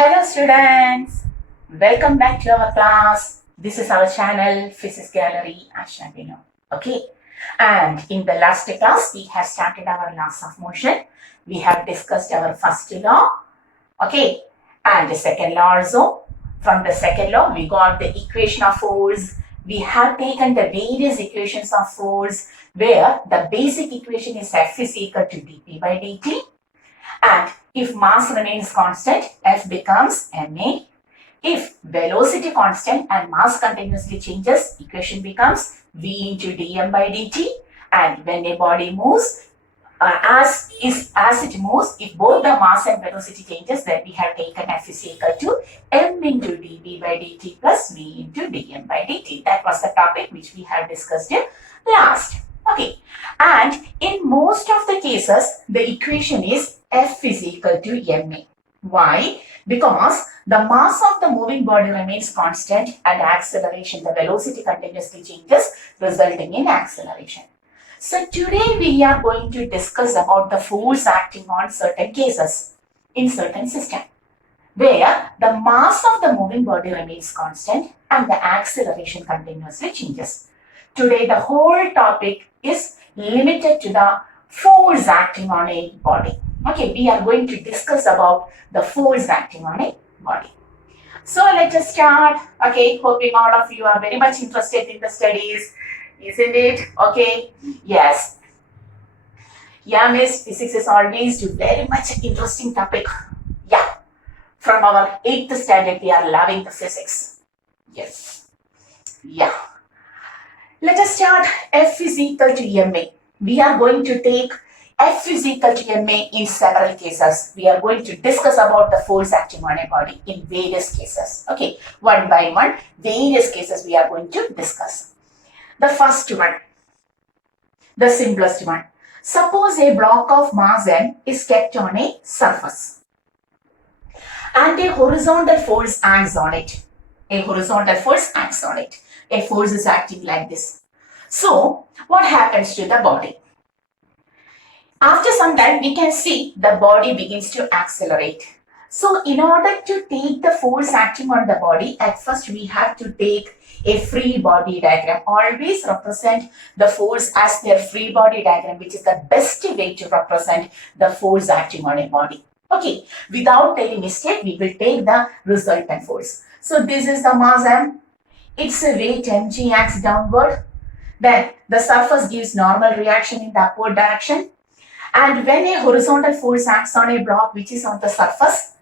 Hello students, welcome back to our class. This is our channel Physics Gallery Ashandino. Okay, and in the last class we have started our laws of motion. We have discussed our first law, okay, and the second law also. From the second law we got the equation of force. We have taken the various equations of force where the basic equation is F is equal to dp by dt. And if mass remains constant, F becomes ma. If velocity constant and mass continuously changes, equation becomes v into dm by dt. And when a body moves, as it moves, if both the mass and velocity changes, then we have taken F is equal to m into dv by dt plus v into dm by dt. That was the topic which we have discussed last. Okay, and in most of the cases, the equation is F is equal to ma. Why? Because the mass of the moving body remains constant and acceleration, the velocity continuously changes, resulting in acceleration. So today we are going to discuss about the force acting on certain cases in certain system, where the mass of the moving body remains constant and the acceleration continuously changes. Today the whole topic is limited to the force acting on a body. Okay, we are going to discuss about the force acting on a body. So let us start. Okay, hoping all of you are very much interested in the studies, isn't it? Okay, yes. Yeah, miss, physics is always a very much interesting topic. Yeah, from our 8th standard, we are loving the physics. Yes, yeah. Let us start. F is equal to ma. We are going to take F is equal to ma in several cases. We are going to discuss about the force acting on a body in various cases. Okay, one by one, various cases we are going to discuss. The first one, the simplest one. Suppose a block of mass m is kept on a surface and a horizontal force acts on it. A horizontal force acts on it. A force is acting like this. So, what happens to the body? After some time, we can see the body begins to accelerate. So, in order to take the force acting on the body, at first we have to take a free body diagram. Always represent the force as their free body diagram, which is the best way to represent the force acting on a body. Okay, without any mistake, we will take the resultant force. So, this is the mass m. Its weight mg acts downward. Then the surface gives normal reaction in the upward direction. And when a horizontal force acts on a block which is on the surface,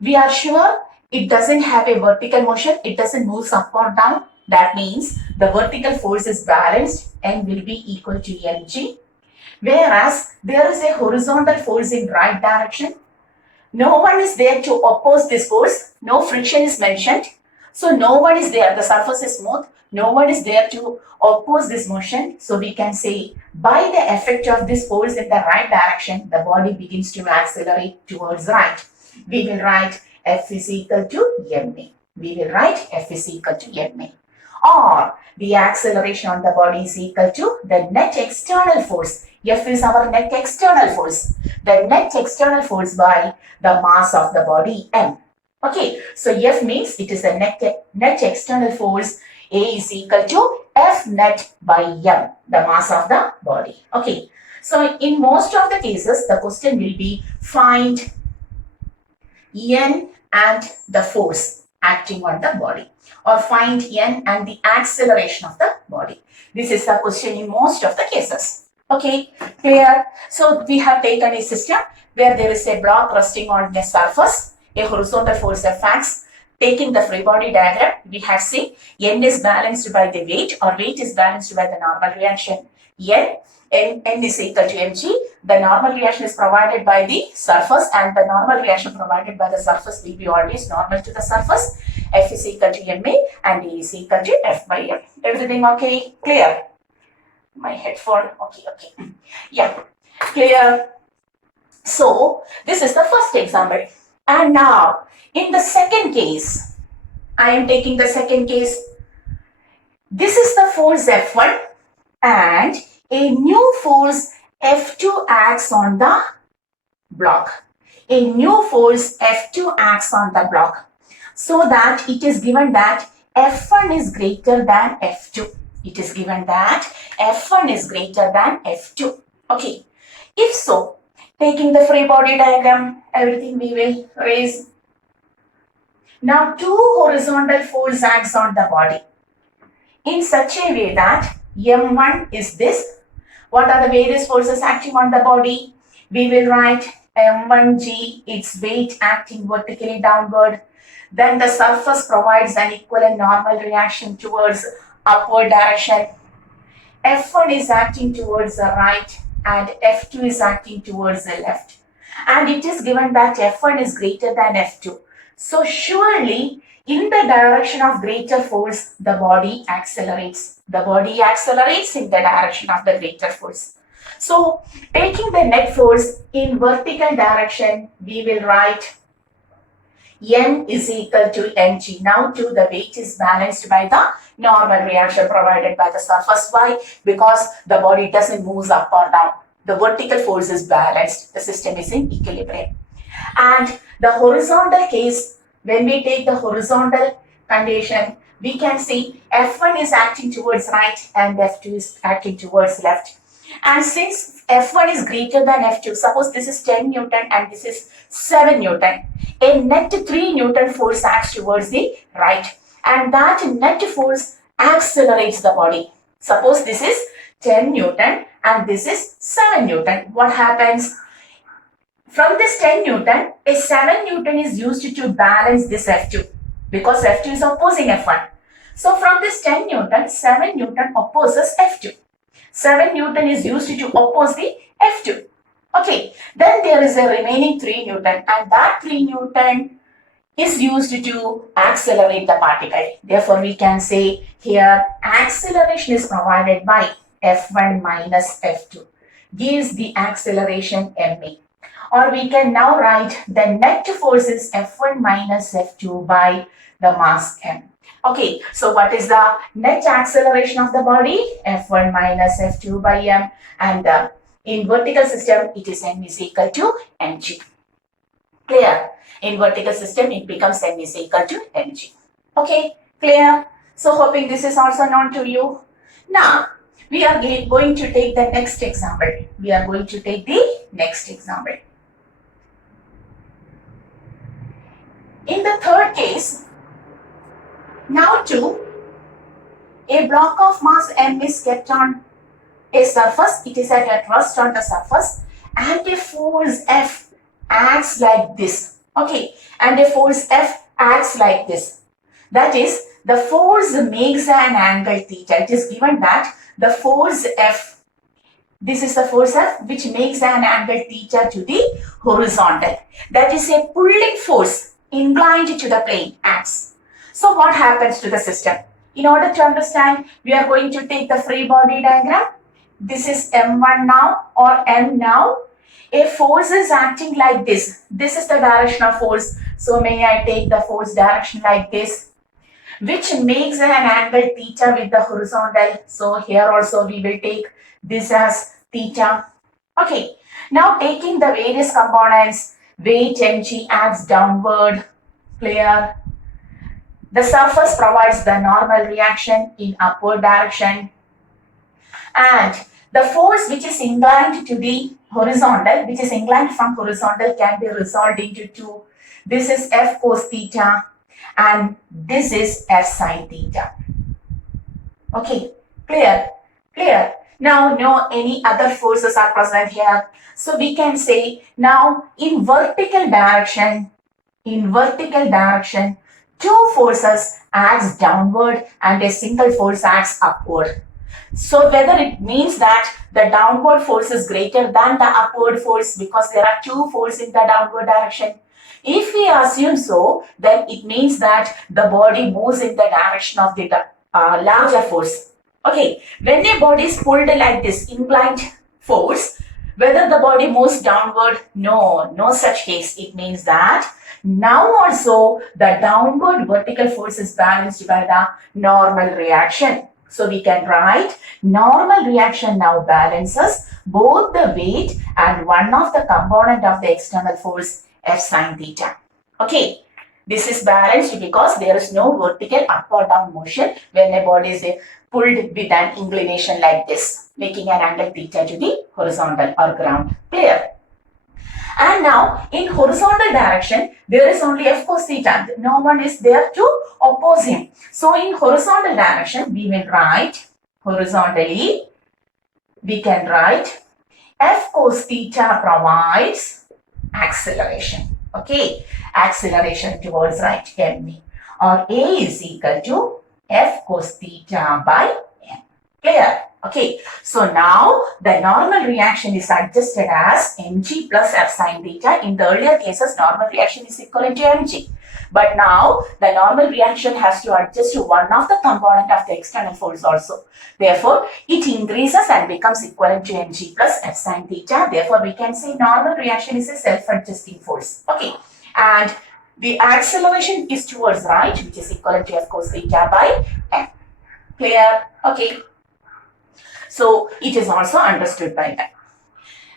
we are sure it doesn't have a vertical motion. It doesn't move up or down. That means the vertical force is balanced and will be equal to mg. Whereas there is a horizontal force in right direction. No one is there to oppose this force. No friction is mentioned. So no one is there, the surface is smooth, no one is there to oppose this motion. So we can say by the effect of this force in the right direction, the body begins to accelerate towards right. We will write F is equal to ma. We will write F is equal to ma. Or the acceleration on the body is equal to the net external force. F is our net external force. The net external force by the mass of the body m. Okay, so F means it is the net external force. A is equal to F net by M, the mass of the body. Okay, so in most of the cases, the question will be find N and the force acting on the body, or find N and the acceleration of the body. This is the question in most of the cases. Okay, clear? So we have taken a system where there is a block resting on the surface. A horizontal force F acts. Taking the free body diagram, we have seen N is balanced by the weight, or weight is balanced by the normal reaction N is equal to mg. The normal reaction is provided by the surface, and the normal reaction provided by the surface will be always normal to the surface. F is equal to ma and A is equal to F by M. Everything okay? Clear? My headphone, okay. Yeah, clear? So, this is the first example. And now, in the second case, I am taking the second case. This is the force F1 and a new force F2 acts on the block. a new force F2 acts on the block, so that it is given that F1 is greater than F2. It is given that F1 is greater than F2. Okay. If so, taking the free body diagram, everything we will raise. Now, two horizontal force acts on the body in such a way that M1 is this. What are the various forces acting on the body? We will write M1G, its weight acting vertically downward. Then the surface provides an equivalent normal reaction towards upward direction. F1 is acting towards the right and F2 is acting towards the left. And it is given that F1 is greater than F2. So surely in the direction of greater force, the body accelerates. The body accelerates in the direction of the greater force. So taking the net force in vertical direction, we will write M is equal to mg. Now too, the weight is balanced by the normal reaction provided by the surface. Why? Because the body doesn't move up or down. The vertical force is balanced. The system is in equilibrium. And the horizontal case, when we take the horizontal condition, we can see F1 is acting towards right and F2 is acting towards left. And since F1 is greater than F2, suppose this is 10 Newton and this is 7 Newton, a net 3 Newton force acts towards the right, and that net force accelerates the body. Suppose this is 10 Newton and this is 7 Newton. What happens? From this 10 Newton, a 7 Newton is used to balance this F2 because F2 is opposing F1. So from this 10 Newton, 7 Newton opposes F2. 7 Newton is used to oppose the F2. Okay, then there is a remaining 3 Newton and that 3 Newton is used to accelerate the particle. Therefore, we can say here acceleration is provided by F1 minus F2 gives the acceleration ma. Or we can now write the net force is F1 minus F2 by the mass m. Okay, so what is the net acceleration of the body? F1 minus F2 by m, and in vertical system it is m is equal to mg. Clear? In vertical system it becomes m is equal to mg. Okay, clear? So hoping this is also known to you. Now we are going to take the next example. We are going to take the next example. In the third case, now too, a block of mass m is kept on a surface. It is at rest on the surface, and a force F acts like this. Okay, and a force F acts like this. That is, the force makes an angle theta. It is given that the force F, this is the force F which makes an angle theta to the horizontal. That is a pulling force inclined to the plane acts. So what happens to the system? In order to understand, we are going to take the free body diagram. This is M1 now or M now. A force is acting like this. This is the direction of force. So may I take the force direction like this, which makes an angle theta with the horizontal. So here also we will take this as theta. Okay. Now taking the various components, weight mg acts downward. Clear? The surface provides the normal reaction in upward direction, and the force which is inclined to the horizontal, which is inclined from horizontal, can be resolved into two. This is F cos theta and this is F sin theta. Okay, clear? Clear. Now no any other forces are present here. So we can say now in vertical direction, two forces acts downward and a single force acts upward. So whether it means that the downward force is greater than the upward force because there are two forces in the downward direction. If we assume so, then it means that the body moves in the direction of the larger force. Okay, when a body is pulled like this, inclined force, whether the body moves downward, no such case. It means that now also the downward vertical force is balanced by the normal reaction. So we can write normal reaction now balances both the weight and one of the component of the external force F sine theta. Okay. This is balanced because there is no vertical up or down motion when a body is pulled with an inclination like this, making an angle theta to the horizontal or ground. Clear? And now in horizontal direction, there is only F cos theta. No one is there to oppose him. So in horizontal direction, we will write horizontally, we can write F cos theta provides acceleration. Okay, acceleration towards right MV, or A is equal to F cos theta by M. Clear? Okay, so now the normal reaction is adjusted as mg plus F sine theta. In the earlier cases, normal reaction is equivalent to mg. But now the normal reaction has to adjust to one of the component of the external force also. Therefore, it increases and becomes equivalent to mg plus F sine theta. Therefore, we can say normal reaction is a self-adjusting force. Okay, and the acceleration is towards right, which is equivalent to F cos theta by M. Clear? Okay. So it is also understood by that.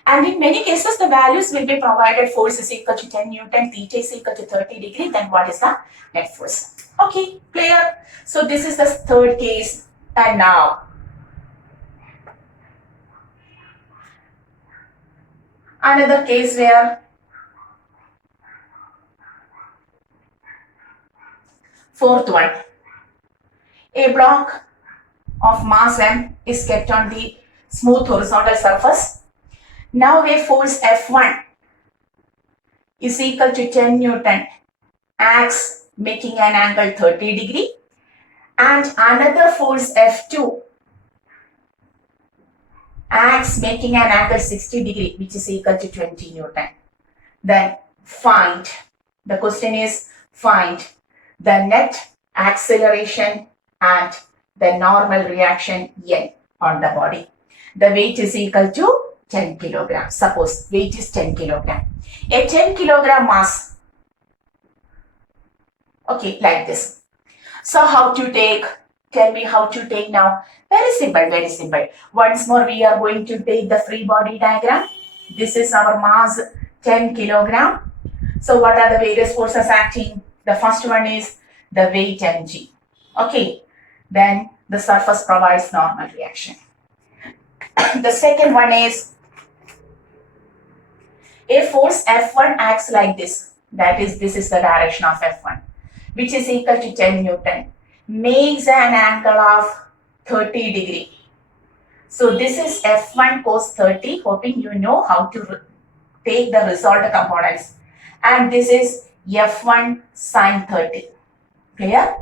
And in many cases, the values will be provided. Force is equal to 10 Newton, theta is equal to 30 degree. Then what is the net force? Okay, clear? So this is the third case. And now, another case where fourth one, a block of mass m is kept on the smooth horizontal surface. Now a force F1 is equal to 10 Newton acts making an angle 30 degree, and another force F2 acts making an angle 60 degree, which is equal to 20 Newton. Then find, the question is find the net acceleration and the normal reaction N on the body. The weight is equal to 10 kilograms. Suppose weight is 10 kilogram. A 10 kilogram mass. Okay, like this. So how to take? Tell me how to take now. Very simple, very simple. Once more we are going to take the free body diagram. This is our mass 10 kilogram. So what are the various forces acting? The first one is the weight mg. Okay, then the surface provides normal reaction. The second one is a force F1 acts like this. That is, this is the direction of F1, which is equal to 10 Newton. Makes an angle of 30 degree. So this is F1 cos 30. Hoping you know how to take the result components. And this is F1 sin 30. Clear?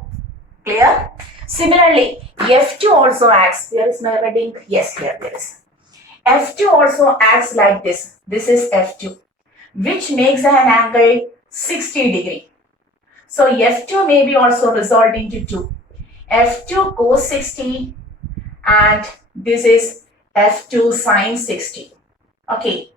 Clear? Similarly, F2 also acts. Where is my reading? Yes, here there is. F2 also acts like this. This is F2, which makes an angle 60 degree. So F2 may be also resolved into 2. F2 cos 60 and this is F2 sin 60. Okay.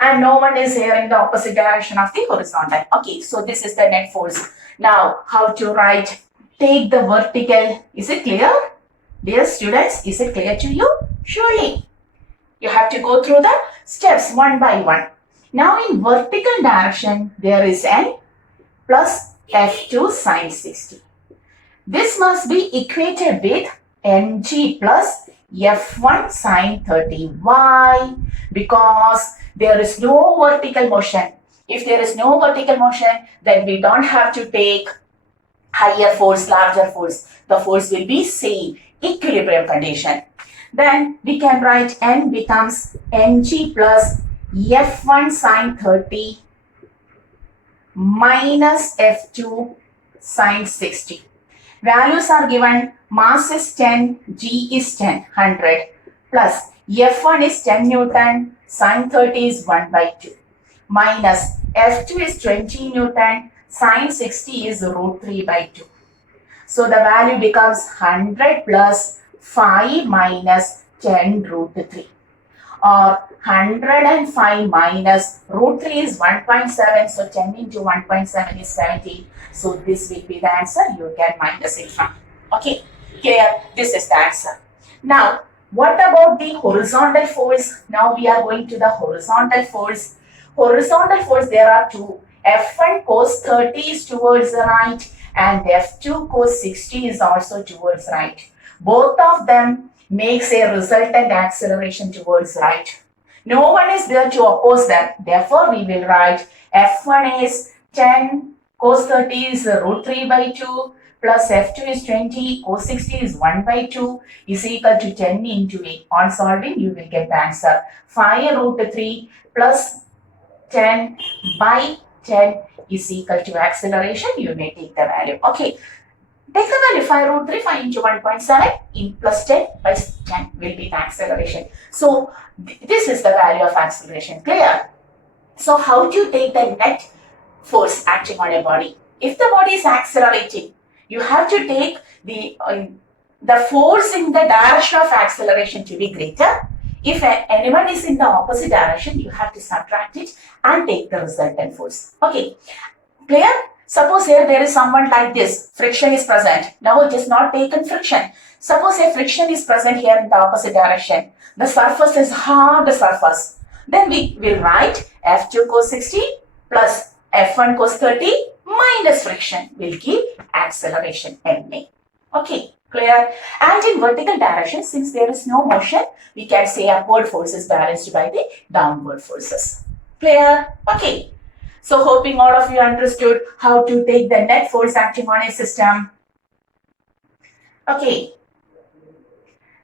And no one is here in the opposite direction of the horizontal. Okay, so this is the net force. Now, how to write? Take the vertical. Is it clear? Dear students, is it clear to you? Surely. You have to go through the steps one by one. Now in vertical direction, there is n plus F2 sin 60. This must be equated with mg plus F1 sin 30. Why? Because there is no vertical motion. If there is no vertical motion, then we don't have to take higher force, larger force. The force will be same, equilibrium condition. Then we can write n becomes mg plus F1 sin 30 minus F2 sin 60. Values are given. Mass is 10, g is 10, 100 plus F1 is 10 Newton, sin 30 is 1 by 2 minus F2 is 20 Newton, sin 60 is root 3 by 2. So the value becomes 100 plus 5 minus 10 root 3, or 105 minus root 3 is 1.7, so 10 into 1.7 is 70. So this will be the answer. You can minus it from. Okay, clear? This is the answer. Now, what about the horizontal force? Now we are going to the horizontal force. Horizontal force, there are two. F1 cos 30 is towards the right and F2 cos 60 is also towards right. Both of them makes a resultant acceleration towards right. No one is there to oppose them. Therefore, we will write F1 is 10 cos 30 is root 3 by 2 plus F2 is 20 cos 60 is 1 by 2 is equal to 10 into 8. On solving, you will get the answer. 5 root 3 plus 10 by 10 is equal to acceleration. You may take the value. Okay. Take the value 5 root 3, 5 into 1.7 in plus 10 by 10 will be the acceleration. So, this is the value of acceleration. Clear? So, how do you take the net force acting on a body? If the body is accelerating, you have to take the force in the direction of acceleration to be greater. If anyone is in the opposite direction, you have to subtract it and take the resultant force. Okay, clear? Suppose here there is someone like this, friction is present. Now it is not taken friction. Suppose a friction is present here in the opposite direction. The surface is hard surface. Then we will write F2 cos 60 plus F1 cos 30 minus friction will give acceleration ma. Okay, clear? And in vertical direction, since there is no motion, we can say upward force is balanced by the downward forces. Clear? Okay. So, hoping all of you understood how to take the net force acting on a system. Okay.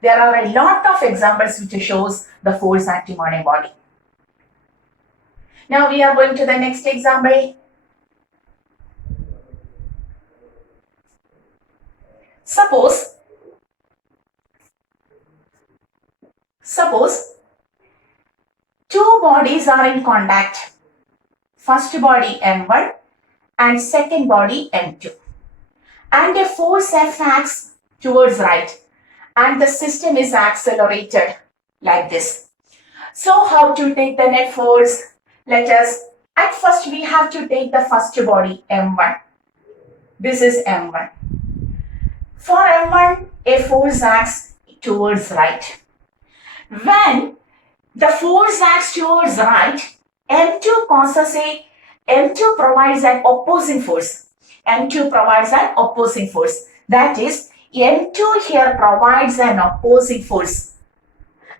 There are a lot of examples which shows the force acting on a body. Now, we are going to the next example. Suppose two bodies are in contact. First body M1 and second body M2. And a force F acts towards right and the system is accelerated like this. So how to take the net force? Let us, at first we have to take the first body M1. This is M1. For M1, a force acts towards right. When the force acts towards right, M2 provides an opposing force. M2 provides an opposing force. That is, M2 here provides an opposing force.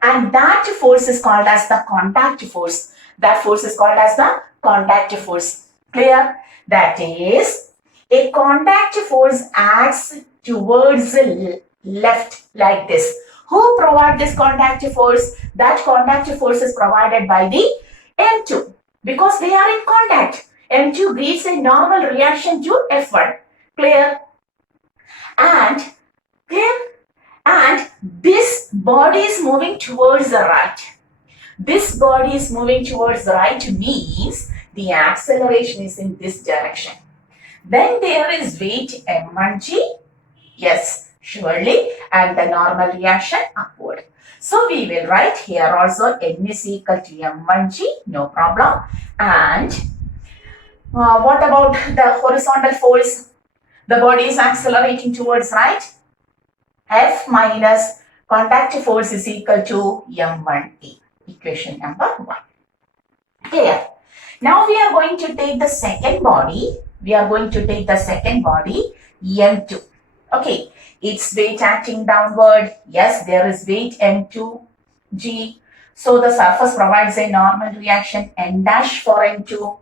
And that force is called as the contact force. That force is called as the contact force. Clear? That is, a contact force acts towards the left like this. Who provides this contact force? That contact force is provided by the M2 because they are in contact. M2 gives a normal reaction to F1. Clear? And this body is moving towards the right. This body is moving towards the right means the acceleration is in this direction. Then there is weight M1G. Yes, surely, and the normal reaction upward. So we will write here also N is equal to M1G, no problem. And what about the horizontal force? The body is accelerating towards right. F minus contact force is equal to M1T. Equation number 1. Clear? Now we are going to take the second body. M2. Okay. Its weight acting downward. Yes, there is weight M2G. So the surface provides a normal reaction N dash for M2.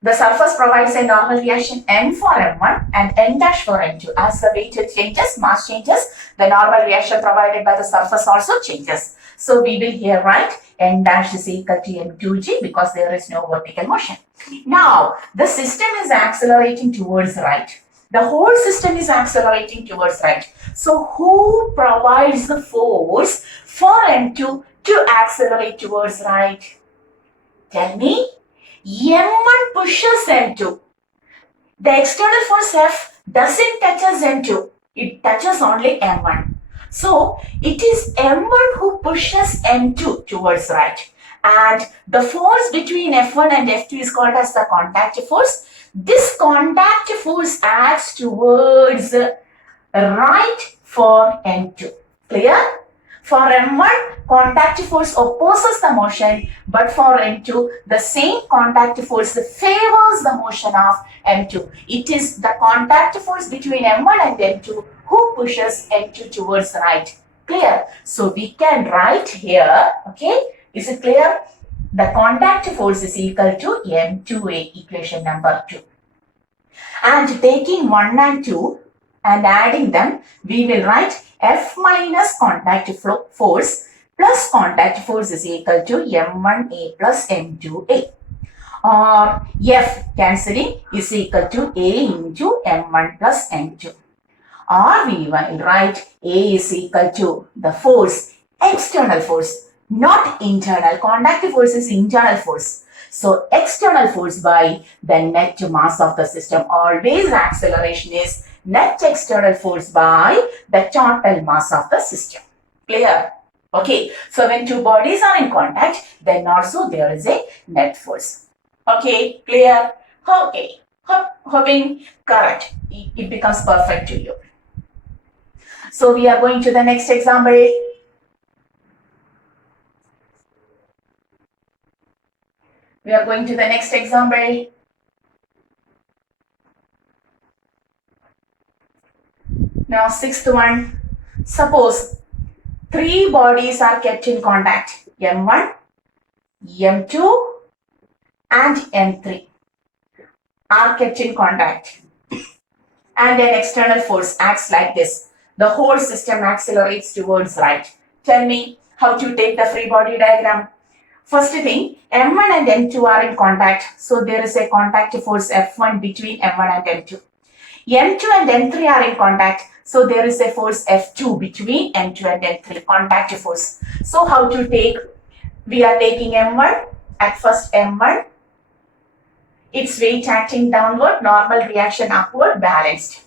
The surface provides a normal reaction N for M1 and N dash for M2. As the weight changes, mass changes, the normal reaction provided by the surface also changes. So we will here write N dash is equal to M2G because there is no vertical motion. Now, the system is accelerating towards right. The whole system is accelerating towards right. So, who provides the force for M2 to accelerate towards right? Tell me. M1 pushes M2. The external force F doesn't touch M2. It touches only M1. So, it is M1 who pushes M2 towards right. And the force between F1 and F2 is called as the contact force. This contact force acts towards right for M2. Clear? For M1, contact force opposes the motion, but for M2, the same contact force favors the motion of M2. It is the contact force between M1 and M2 who pushes M2 towards right. Clear? So we can write here, okay? Is it clear? The contact force is equal to M2A, equation number 2. And taking 1 and 2 and adding them, we will write F minus contact force plus contact force is equal to M1A plus M2A. Or F cancelling is equal to A into M1 plus M2. Or we will write A is equal to the force, external force, not internal. Contact force is internal force. So external force by the net mass of the system. Always acceleration is net external force by the total mass of the system. Clear? Okay. So when two bodies are in contact, then also there is a net force. Okay. Clear? Okay. Hoping correct. It becomes perfect to you. So we are going to the next example. We are going to the next example. Now, sixth one. Suppose three bodies are kept in contact. M1, M2 and M3 are kept in contact. And an external force acts like this. The whole system accelerates towards right. Tell me how to take the free body diagram. First thing, M1 and M2 are in contact. So there is a contact force F1 between M1 and M2. M2 and M3 are in contact. So there is a force F2 between M2 and M3, contact force. So how to take? We are taking M1. At first M1, its weight acting downward, normal reaction upward, balanced.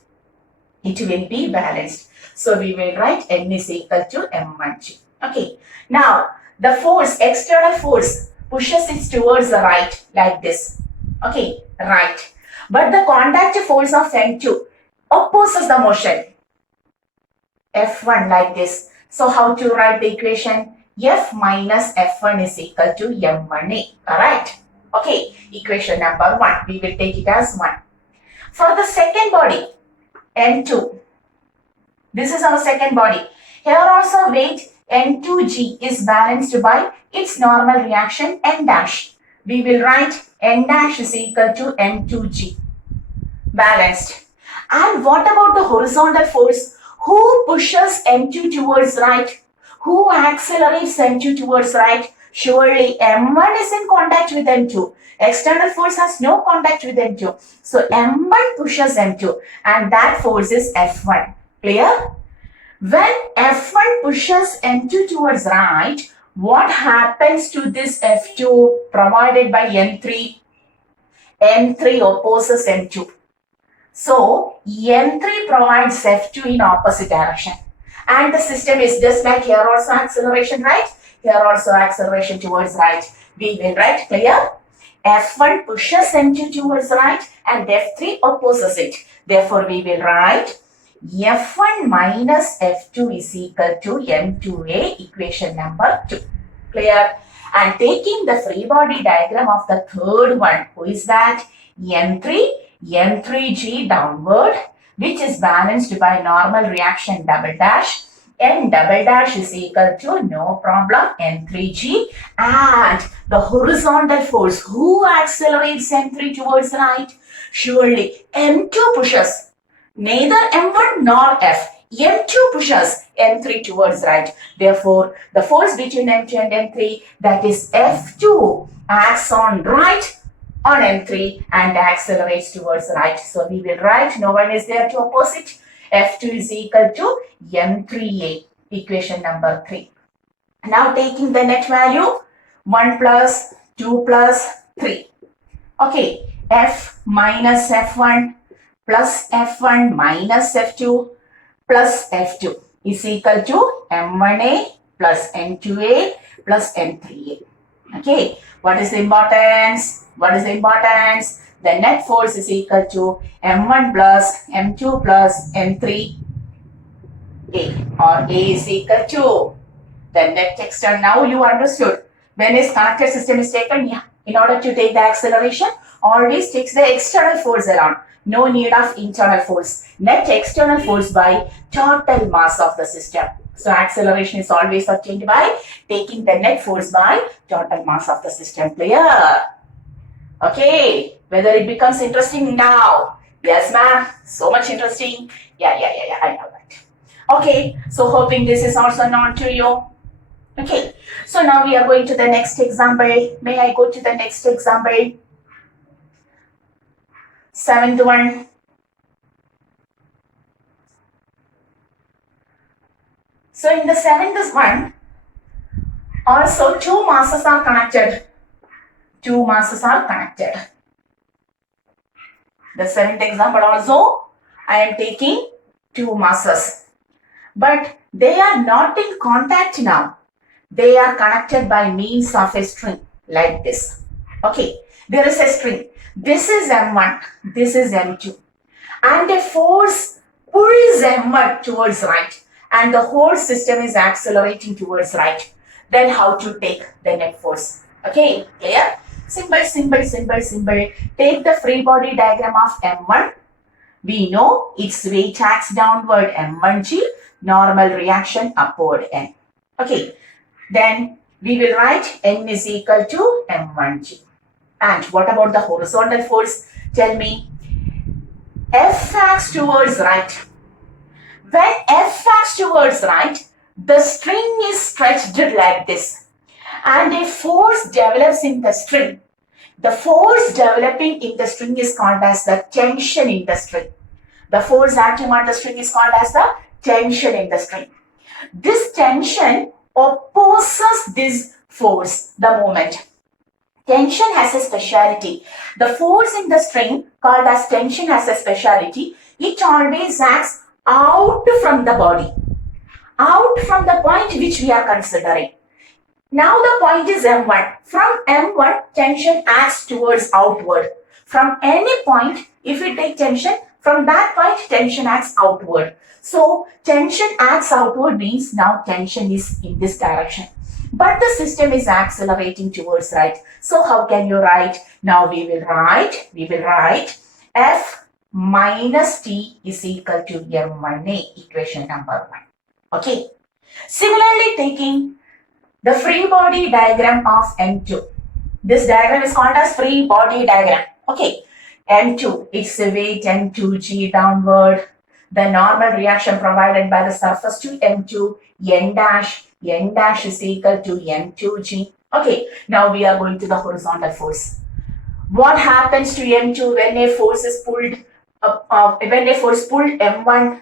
It will be balanced. So we will write N is equal to M1G. Okay. Now, the force, external force, pushes it towards the right like this. Okay, right. But the contact force of M2 opposes the motion. F1 like this. So how to write the equation? F minus F1 is equal to M1A. Alright. Okay, equation number 1. We will take it as 1. For the second body, M2. This is our second body. Here also weight N2G is balanced by its normal reaction N dash. We will write N dash is equal to N2G. Balanced. And what about the horizontal force? Who pushes M2 towards right? Who accelerates M2 towards right? Surely M1 is in contact with M2. External force has no contact with M2. So M1 pushes M2 and that force is F1. Clear? When F1 pushes M2 towards right, what happens to this F2 provided by M3? M3 opposes M2. So, M3 provides F2 in opposite direction. And the system is just like here also acceleration right, here also acceleration towards right. We will write clear. F1 pushes M2 towards right and F3 opposes it. Therefore, we will write F1 minus F2 is equal to M2A, equation number 2. Clear? And taking the free body diagram of the third one, who is that? M3G downward, which is balanced by normal reaction double dash. N double dash is equal to, no problem, M3G. And the horizontal force, who accelerates M3 towards right? Surely M2 pushes. Neither M1 nor F. M2 pushes M3 towards right. Therefore, the force between M2 and M3, that is F2, acts on right on M3 and accelerates towards right. So we will write, no one is there to oppose it. F2 is equal to M3A, equation number 3. Now taking the net value, 1 plus 2 plus 3. Okay, F minus F1 plus F1 minus F2 plus F2 is equal to M1A plus M2A plus M3A. Okay, what is the importance? What is the importance? The net force is equal to M1 plus M2 plus M3A, or A is equal to the net external. Now you understood. When a connected system is taken, yeah, in order to take the acceleration, always takes the external force around. No need of internal force. Net external force by total mass of the system. So acceleration is always obtained by taking the net force by total mass of the system. Clear? Okay. Whether it becomes interesting now? Yes, ma'am. So much interesting. Yeah. I know that. Okay. So hoping this is also known to you. Okay. So now we are going to the next example. May I go to the next example? Seventh one. So in the seventh one, also two masses are connected. Two masses are connected. The seventh example also, I am taking two masses. But they are not in contact now. They are connected by means of a string like this. Okay, there is a string. This is M1, this is M2. And a force pulls M1 towards right. And the whole system is accelerating towards right. Then how to take the net force? Okay, clear? Simple. Take the free body diagram of M1. We know its weight acts downward M1G, normal reaction upward N. Okay, then we will write N is equal to M1G. And what about the horizontal force? Tell me. F acts towards right. When F acts towards right, the string is stretched like this. And a force develops in the string. The force developing in the string is called as the tension in the string. The force acting on the string is called as the tension in the string. This tension opposes this force, the moment. Tension has a speciality. The force in the string called as tension has a speciality. It always acts out from the body, out from the point which we are considering. Now the point is M1. From M1, tension acts towards outward. From any point, if we take tension, from that point, tension acts outward. So, tension acts outward means now tension is in this direction. But the system is accelerating towards right. So, how can you write? Now we will write F minus T is equal to M1A, equation number 1. Okay. Similarly, taking the free body diagram of M2. This diagram is called as free body diagram. Okay. M2, it's a weight M2G downward. The normal reaction provided by the surface to M2, N dash is equal to M2G. Okay, now we are going to the horizontal force. What happens to M2 when a force is pulled, when a force pulled M1?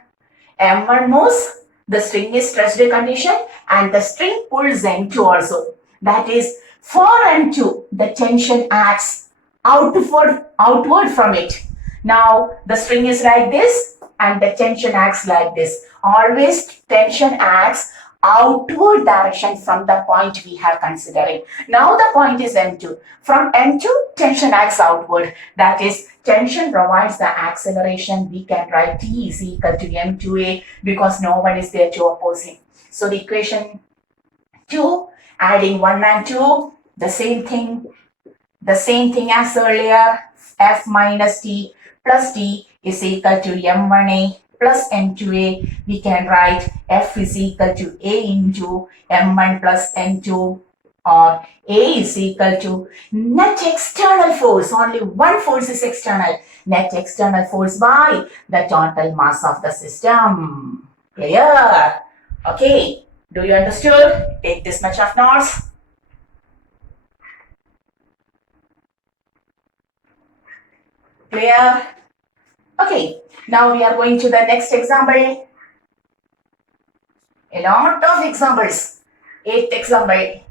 M1 moves, the string is stretched condition and the string pulls M2 also. That is, for M2, the tension acts outward from it. Now, the string is like this and the tension acts like this. Always tension acts outward direction from the point we have considering. Now the point is M2. From M2, tension acts outward. That is, tension provides the acceleration. We can write T is equal to M2A because no one is there to oppose him. So the equation 2, adding 1 and 2, the same thing as earlier. F minus T plus T is equal to M1A plus M2A. We can write F is equal to A into M1 plus M2, or A is equal to net external force. Only one force is external. Net external force by the total mass of the system. Clear? Okay. Do you understood? Take this much of notes. Clear? Okay, now we are going to the next example. A lot of examples. 8th example.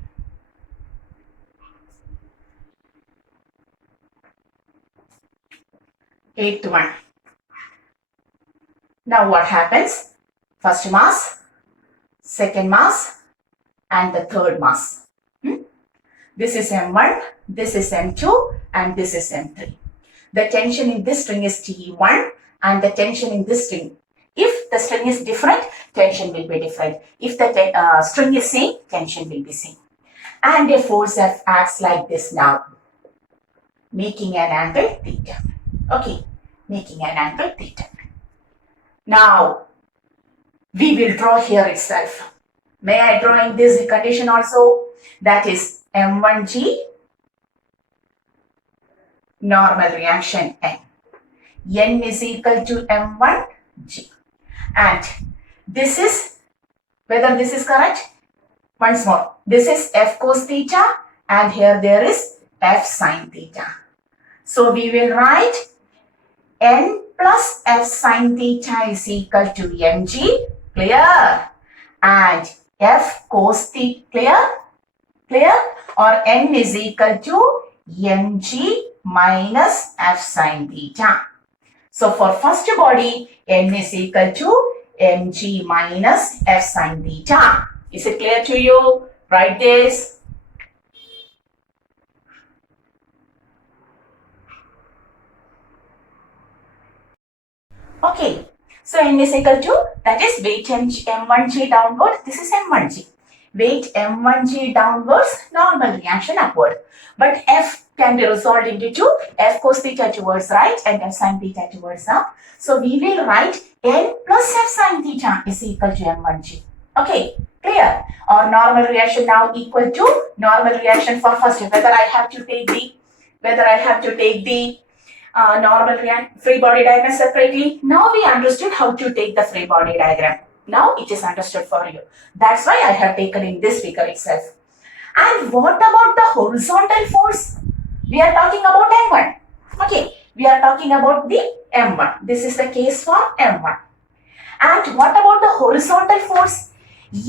Eighth one. Now what happens? First mass, second mass, and the third mass. This is M1, this is M2, and this is M3. The tension in this string is T1 and the tension in this string If the string is different, tension will be different. If the string is same, tension will be same. And a force F acts like this now, making an angle theta. Okay, making an angle theta. Now, we will draw here itself. May I draw in this condition also? That is M1G, normal reaction N. N is equal to M1G. And this is, whether this is correct? Once more, this is F cos theta and here there is F sin theta. So we will write N plus F sin theta is equal to Mg, clear? And F cos theta, clear? Or N is equal to Mg minus F sin theta. So for first body, N is equal to Mg minus F sin theta. Is it clear to you? Write this. Okay. So N is equal to, that is weight M1G downward. This is M1G. Weight M1G downwards, normal reaction upward. But F can be resolved into two, F cos theta towards right and F sin theta towards up. So we will write N plus F sin theta is equal to M1G. Okay, clear? Or normal reaction now equal to normal reaction for first, whether I have to take the normal free body diagram separately. Now we understood how to take the free body diagram. Now it is understood for you. That's why I have taken in this figure itself. And what about the horizontal force? We are talking about M1. Okay, we are talking about the M1. This is the case for M1. And what about the horizontal force?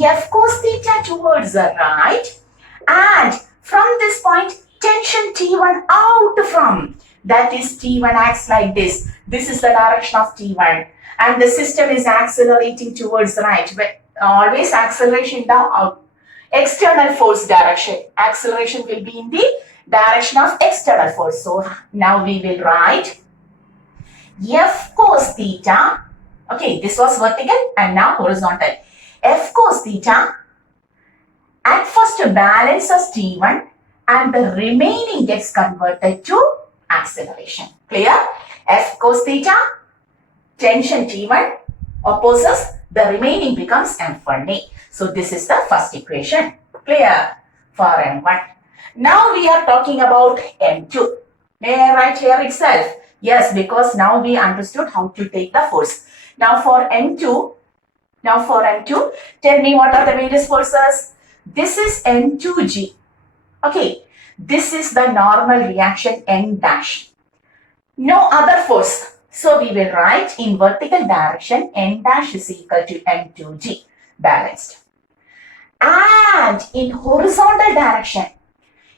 F cos theta towards the right. And from this point, tension T1 out from. That is T1 acts like this. This is the direction of T1. And the system is accelerating towards right. But always acceleration down, external force direction. Acceleration will be in the direction of external force. So now we will write F cos theta. Okay, this was vertical and now horizontal. F cos theta at first balances T1 and the remaining gets converted to acceleration. Clear? F cos theta, tension T1 opposes, the remaining becomes M1A. So this is the first equation. Clear? For M1. Now we are talking about M2. May I write here itself? Yes, because now we understood how to take the force. Now for M2, tell me what are the various forces? This is M2G. Okay, this is the normal reaction N dash. No other force. So we will write in vertical direction N dash is equal to M2G, balanced. And in horizontal direction,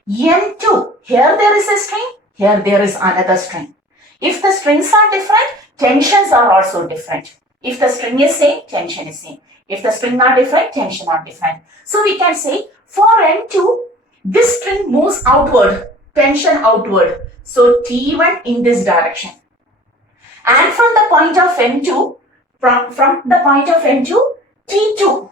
M2, here there is a string, here there is another string. If the strings are different, tensions are also different. If the string is same, tension is same. If the string are different, tension are different. So we can say for M2, this string moves outward, tension outward. So T1 in this direction. And from the point of M2, from the point of M2, T2,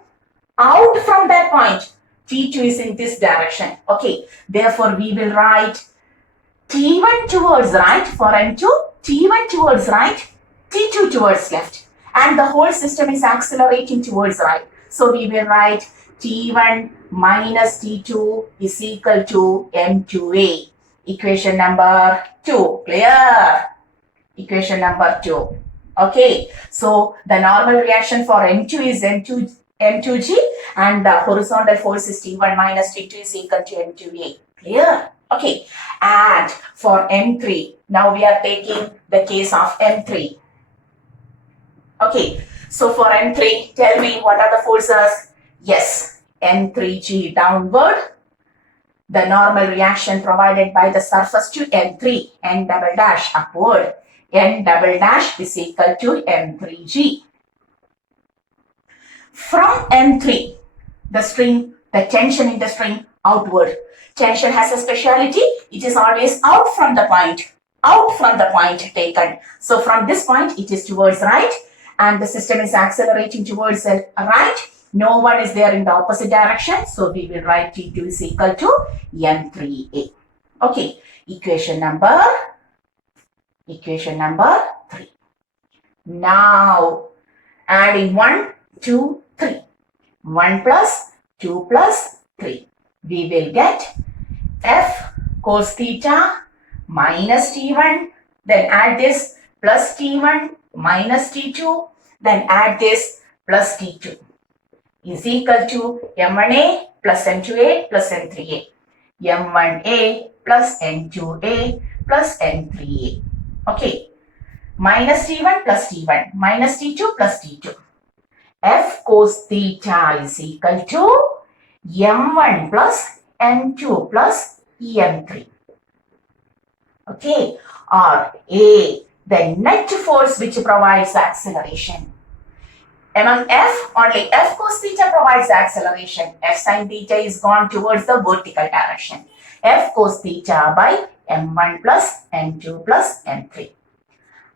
out from that point, T2 is in this direction. Okay, therefore we will write T1 towards right for M2, T1 towards right, T2 towards left. And the whole system is accelerating towards right. So we will write T1 minus T2 is equal to M2A. Equation number 2. Clear? Equation number 2. Okay. So the normal reaction for M2 is M2G and the horizontal force is T1 minus T2 is equal to M2A. Clear? Okay. And for M3, now we are taking the case of M3. Okay. So for M3, tell me what are the forces? Yes. N3G downward. The normal reaction provided by the surface to M3, N double dash upward. N double dash is equal to M3G. From M3, the tension in the string outward. Tension has a speciality. It is always out from the point taken. So from this point, it is towards right. and the system is accelerating towards the right. No one is there in the opposite direction, so we will write T2 is equal to M3A. Okay, equation number 3. Now, adding 1, 2, 3. 1 plus 2 plus 3. We will get F cos theta minus T1. Then add this plus T1 minus T2. Then add this plus T2 is equal to M1A plus M2A plus M3A. M1A plus M2A plus M3A. Okay. Minus T1 plus T1 minus T2 plus T2. F cos theta is equal to M1 plus M2 plus M3. Okay. Or A, the net force which provides acceleration. Among F, only F cos theta provides acceleration. F sin theta is gone towards the vertical direction. F cos theta by M1 plus M2 plus M3.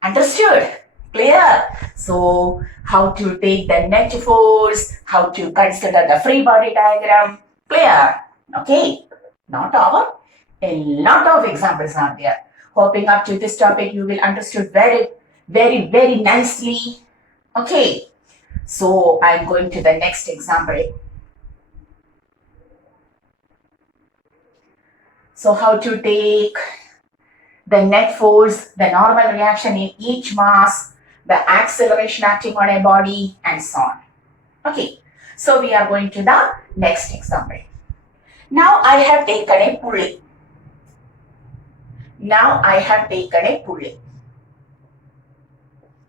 Understood? Clear? So, how to take the net force, how to consider the free body diagram. Clear? Okay. Not all. A lot of examples are there. Hoping up to this topic you will understood very, very, very nicely. Okay. So, I am going to the next example. So, how to take the net force, the normal reaction in each mass, the acceleration acting on a body, and so on. Okay, so we are going to the next example. Now I have taken a pulley.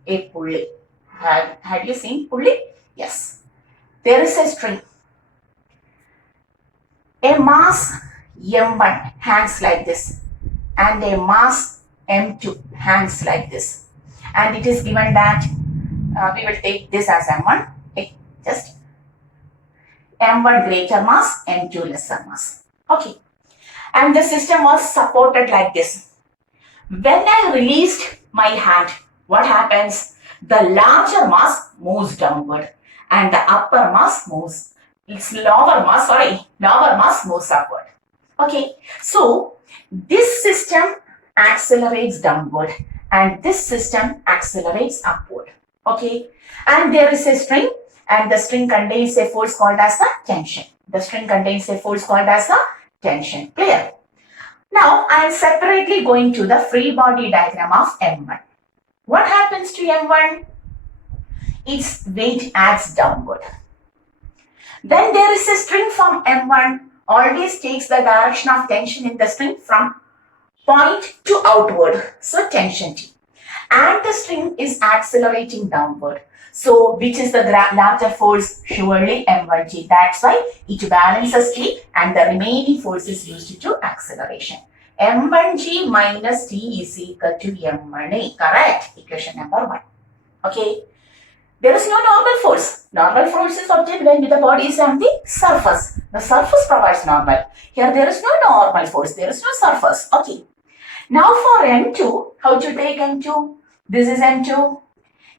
A pulley. Had you seen pulley? Yes. There is a string. A mass M1 hangs like this, and a mass M2 hangs like this. And it is given that we will take this as M1. Okay, just M1 greater mass, M2 lesser mass. Okay. And the system was supported like this. When I released my hand, what happens? The larger mass moves downward and the upper mass moves, lower mass moves upward. Okay, so this system accelerates downward and this system accelerates upward. Okay, and there is a string and the string contains a force called as the tension. Clear? Now I am separately going to the free body diagram of M1. What happens to M1? Its weight acts downward. Then there is a string from M1 always takes the direction of tension in the string from point to outward. So tension T. And the string is accelerating downward. So which is the larger force? Surely M1G. That's why it balances T and the remaining force is used to acceleration. M1G minus T is equal to M1A. Correct? Equation number 1. Okay. There is no normal force. Normal force is obtained when the body is on the surface. The surface provides normal. Here there is no normal force. There is no surface. Okay. Now for M2, how to take M2? This is M2.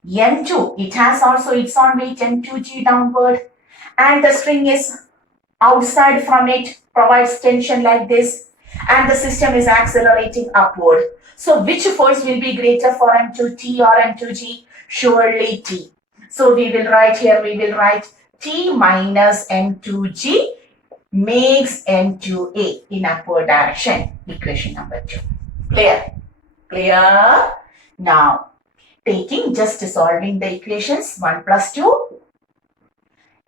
M2, it has also its own weight M2G downward. And the string is outside from it, provides tension like this. And the system is accelerating upward. So which force will be greater for M2T or M2G? Surely T. So we will write T minus M2G makes M2A in upward direction. Equation number 2. Clear? Now, solving the equations 1 plus 2.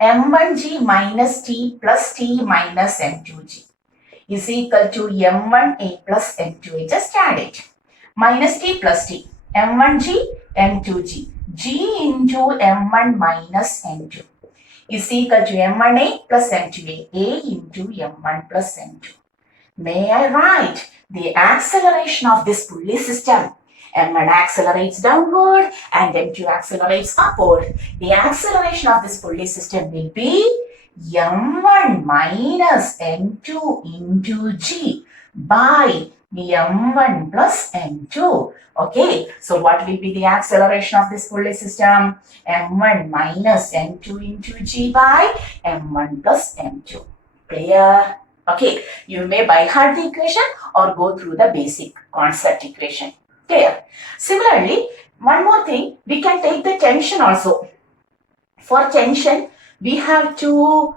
M1G minus T plus T minus M2G is equal to M1A plus M2A. Just add it. Minus T plus T. M1G, M2G. G into M1 minus M2 is equal to M1A plus M2A. A into M1 plus M2. May I write the acceleration of this pulley system? M1 accelerates downward and M2 accelerates upward. The acceleration of this pulley system will be M1 minus M2 into G by be m1 plus m2. Okay, so what will be the acceleration of this pulley system? m1 minus m2 into g by m1 plus m2. Clear? Okay, you may by heart the equation or go through the basic concept equation. Clear? Similarly, one more thing, we can take the tension also. For tension, we have to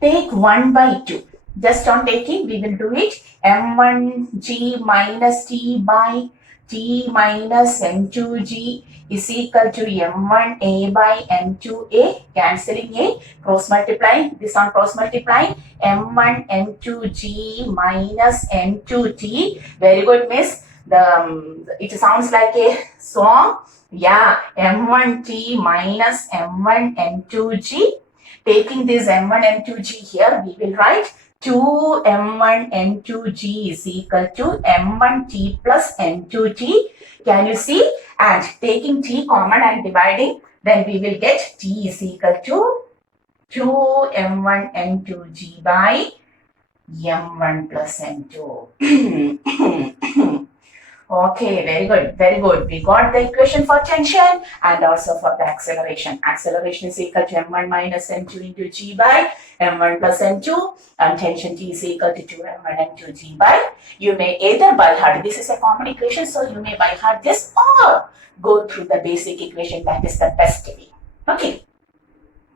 take 1 by 2. Just on taking, we will do it. m1g minus t by t minus m2g is equal to m1a by m2a. Cancelling a, cross multiplying. This on cross multiplying. m1 m2g minus m2t. Very good, miss. It sounds like a song. Yeah, m1t minus m1 m2g. Taking this m1 m2g here, we will write 2 m1 m2g is equal to m1t plus m2t. Can you see? And taking t common and dividing, then we will get t is equal to 2 m1 m2g by m1 plus m2. Okay, very good, very good. We got the equation for tension and also for the acceleration. Acceleration is equal to m1 minus m2 into g by m1 plus m2, and tension t is equal to 2 m1 m2 g by. You may either by heart, this is a common equation, so you may by heart this or go through the basic equation, that is the best way. Okay,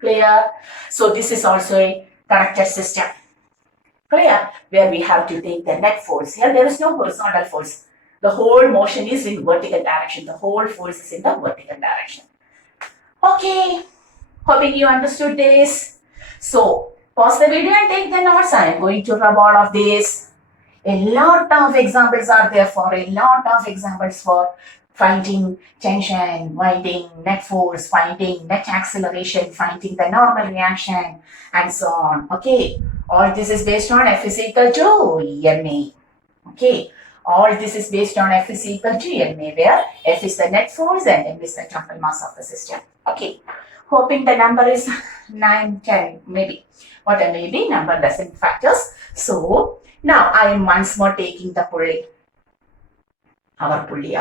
clear? So this is also a connected system. Clear? Where we have to take the net force. Here there is no horizontal force. The whole motion is in vertical direction. The whole force is in the vertical direction. Okay, hoping you understood this. So, pause the video and take the notes. I am going to rub all of this. A lot of examples are there for finding tension, finding net force, finding net acceleration, finding the normal reaction, and so on. Okay, all this is based on F is equal to ma. Okay. All this is based on F is equal to ma, where F is the net force and m is the total mass of the system. Okay, hoping the number is 9, 10, maybe. What a maybe, number doesn't factors. So, now I am once more taking the pulley. Our pulley,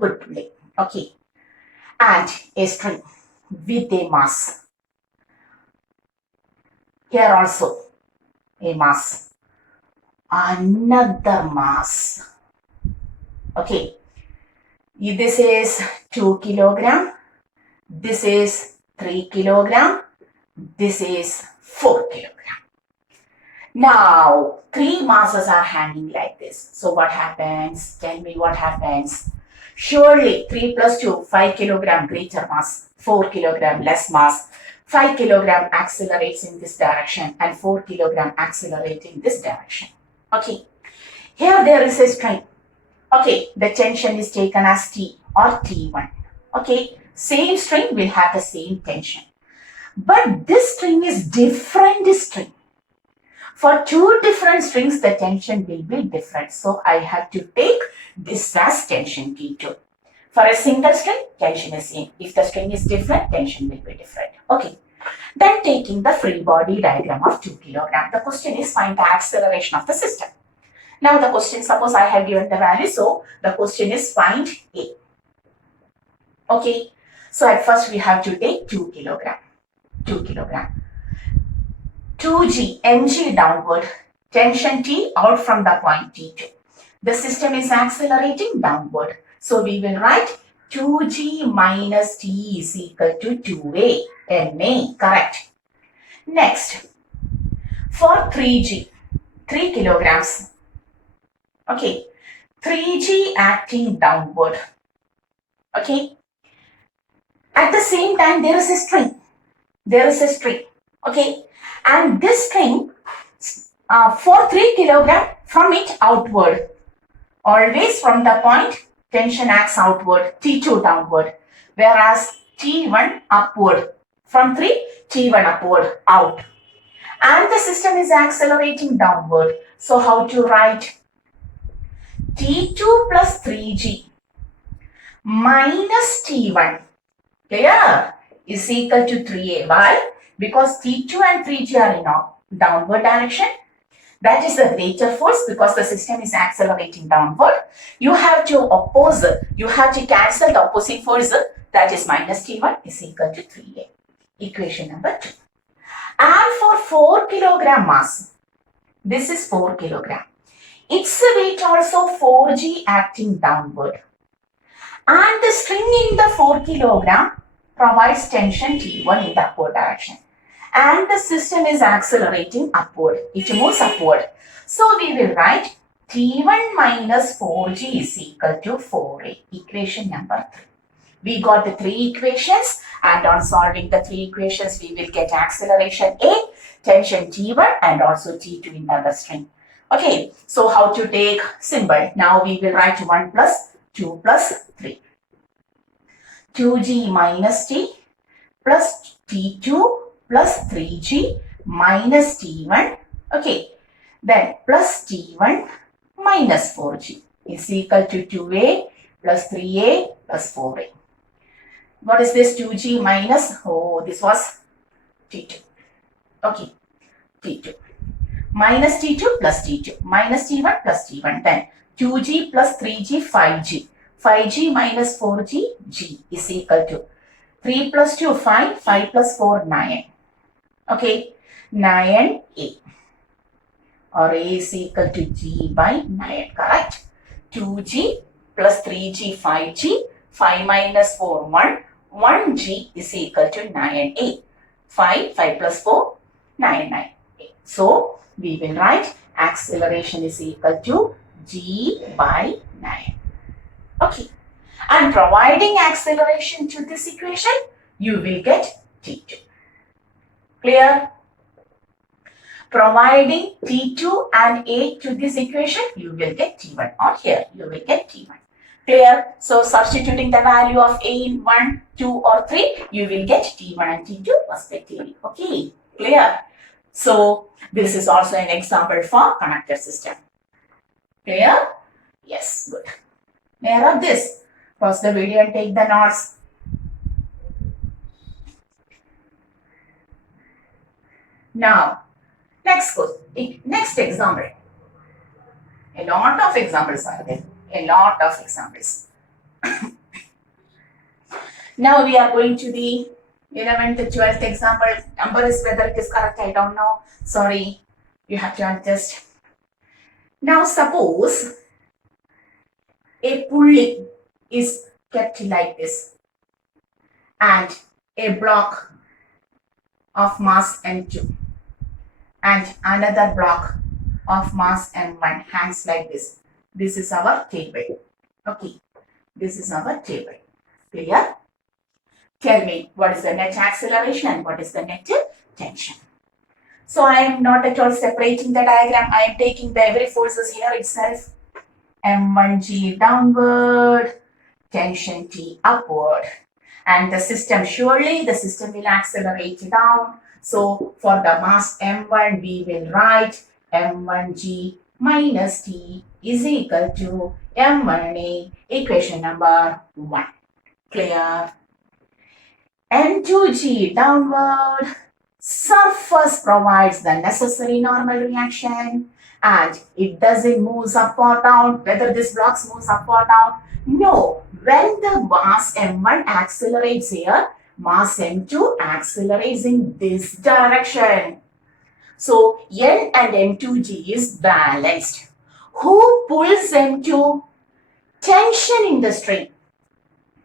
good pulley. Okay, and a string with a mass. Here also, a mass. Another mass. Okay, this is 2 kilogram, this is 3 kilogram, this is 4 kilogram. Now, 3 masses are hanging like this. So what happens? Tell me what happens. Surely 3 plus 2, 5 kilogram greater mass, 4 kilogram less mass. 5 kilogram accelerates in this direction and 4 kilogram accelerates in this direction. Okay, here there is a string. Okay, the tension is taken as T or T1. Okay, same string will have the same tension. But this string is different string. For 2 different strings, the tension will be different. So, I have to take this as tension T2. For a single string, tension is same. If the string is different, tension will be different. Okay, then taking the free body diagram of 2 kilogram. The question is find the acceleration of the system. Now the question, suppose I have given the value, so the question is find A. Okay, so at first we have to take 2 kilogram. 2g, mg downward, tension T out from the point T2. The system is accelerating downward. So we will write 2g minus T is equal to 2a, ma, correct. Next, for 3g, 3 kilograms. Okay, 3g acting downward. Okay, at the same time there is a string. Okay, and this string for 3 kilogram from it outward, always from the point tension acts outward, T2 downward, whereas T1 upward, from 3 T1 upward out, and the system is accelerating downward. So how to write? T2 plus 3g minus T1, clear, is equal to 3a. Why? Because T2 and 3g are in downward direction. That is the greater force because the system is accelerating downward. You have to oppose, you have to cancel the opposing force, that is minus T1 is equal to 3A. Equation number 2. And for 4 kilogram mass, this is 4 kilogram. Its weight also 4G acting downward. And the string in the 4 kilogram provides tension T1 in the upward direction. And the system is accelerating upward. It moves upward. So we will write T1 minus 4G is equal to 4A. Equation number 3. We got the 3 equations, and on solving the 3 equations, we will get acceleration A, tension T1 and also T2 in the other string. Okay, so how to take symbol? Now we will write 1 plus 2 plus 3. 2G minus T plus T2 plus 3G minus T1. Okay, then plus T1 minus 4G is equal to 2A plus 3A plus 4A. What is this 2G minus? Oh, this was T2. Okay, T2. Minus T2 plus T2. Minus T1 plus T1. Then 2G plus 3G, 5G. 5G minus 4G, G is equal to 3 plus 2, 5. 5 plus 4, 9. Okay, 9A. Or A is equal to G by 9, correct? 2G plus 3G, 5G. 5 minus 4, 1. 1G is equal to 9A. 5 plus 4, 9. So, we will write acceleration is equal to G by 9. Okay. And providing acceleration to this equation, you will get T2. Clear? Providing T2 and A to this equation, you will get T1. Or here, you will get T1. Clear? So, substituting the value of A in 1, 2 or 3, you will get T1 and T2 respectively. Okay, clear? So, this is also an example for connector system. Clear? Yes, good. Clear of this? Pause the video and take the notes. Now, next example. A lot of examples are there. A lot of examples. Now we are going to the 11th, 12th example. Number is whether it is correct, I don't know. Sorry, you have to adjust. Now suppose a pulley is kept like this and a block of mass M2 and another block of mass M1 hangs like this. This is our table. Okay, this is our table. Clear? Tell me what is the net acceleration and what is the net tension. So I am not at all separating the diagram. I am taking the every forces here itself. M1G downward, tension T upward. And the system, surely the system will accelerate down. So for the mass M1, we will write M1G minus T is equal to M1A, equation number 1. Clear? M2G downward, surface provides the necessary normal reaction and it doesn't move up or down. Whether this blocks moves up or down? No. When the mass M1 accelerates here, mass M2 accelerates in this direction. So N and M2G is balanced. Who pulls M2? Tension in the string.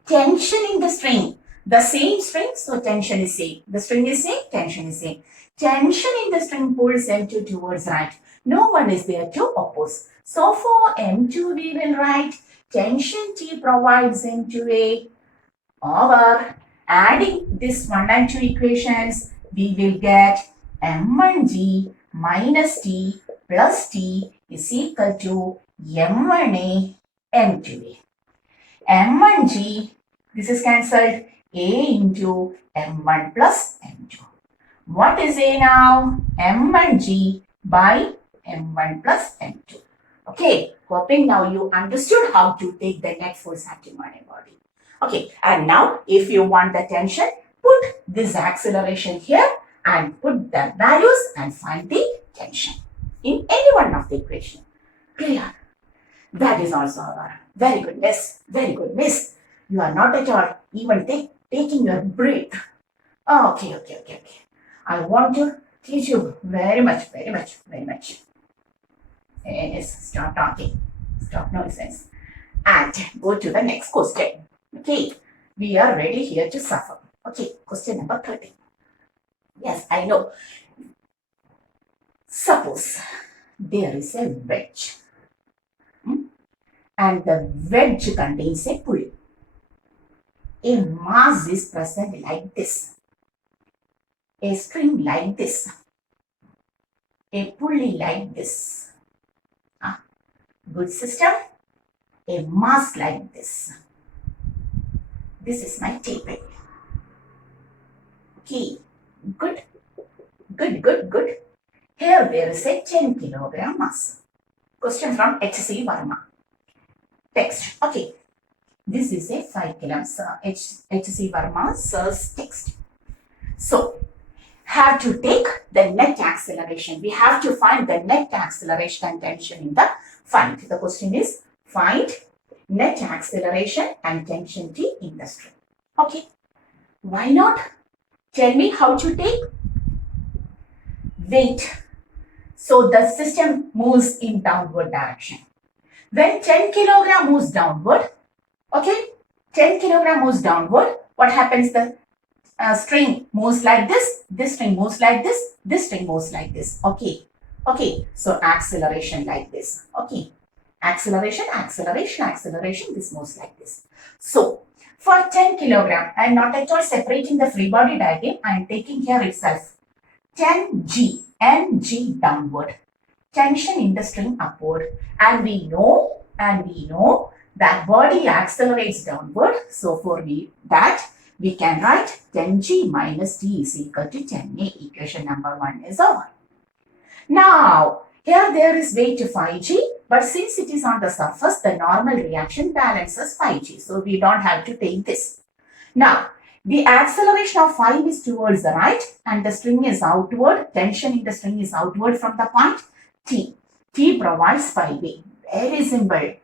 Tension in the string. The same string, so tension is same. The string is same, tension is same. Tension in the string pulls M2 towards right. No one is there to oppose. So for M2 we will write tension T provides M2A over adding this 1 and 2 equations, we will get M1G minus T plus T is equal to M1A M2A. M1G, this is cancelled, A into M1 plus M2. What is A now? M1G by M1 plus M2. Okay, hoping now you understood how to take the net force acting on a body. Okay, and now if you want the tension, put this acceleration here and put the values and find the tension. in any one of the equation. Clear? That is also our very good, miss. Very good, miss. You are not at all even taking your breath. Okay. I want to teach you very much. Yes, stop talking. Stop nonsense. And go to the next question. Okay, we are ready here to suffer. Okay, question number 13. Yes, I know. Suppose there is a wedge. And the wedge contains a pulley. A mass is present like this. A string like this. A pulley like this. Good system. A mass like this. This is my table. Okay, good. Here there is a 10 kilogram mass. Question from H.C. Verma. Text. Okay, this is a 5 kilograms. H.C. Verma's text. So, have to take the net acceleration. We have to find the net acceleration and tension in the find. The question is find net acceleration and tension T in the string. Okay, why not? Tell me how to take weight. So the system moves in downward direction. When 10 kilogram moves downward, okay, 10 kilogram moves downward, what happens? The string moves like this string moves like this string moves like this. Okay, so acceleration like this. Okay, acceleration, this moves like this. So for 10 kilogram, I am not at all separating the free body diagram. I am taking here itself 10g, mg downward, tension in the string upward, and we know that body accelerates downward. So for that we can write 10g minus t is equal to 10a. Equation number 1 is over. Now here there is weight to 5g, but since it is on the surface, the normal reaction balances 5g. So we don't have to take this. Now the acceleration of 5 is towards the right and the string is outward. Tension in the string is outward from the point T. T provides 5a. Very simple.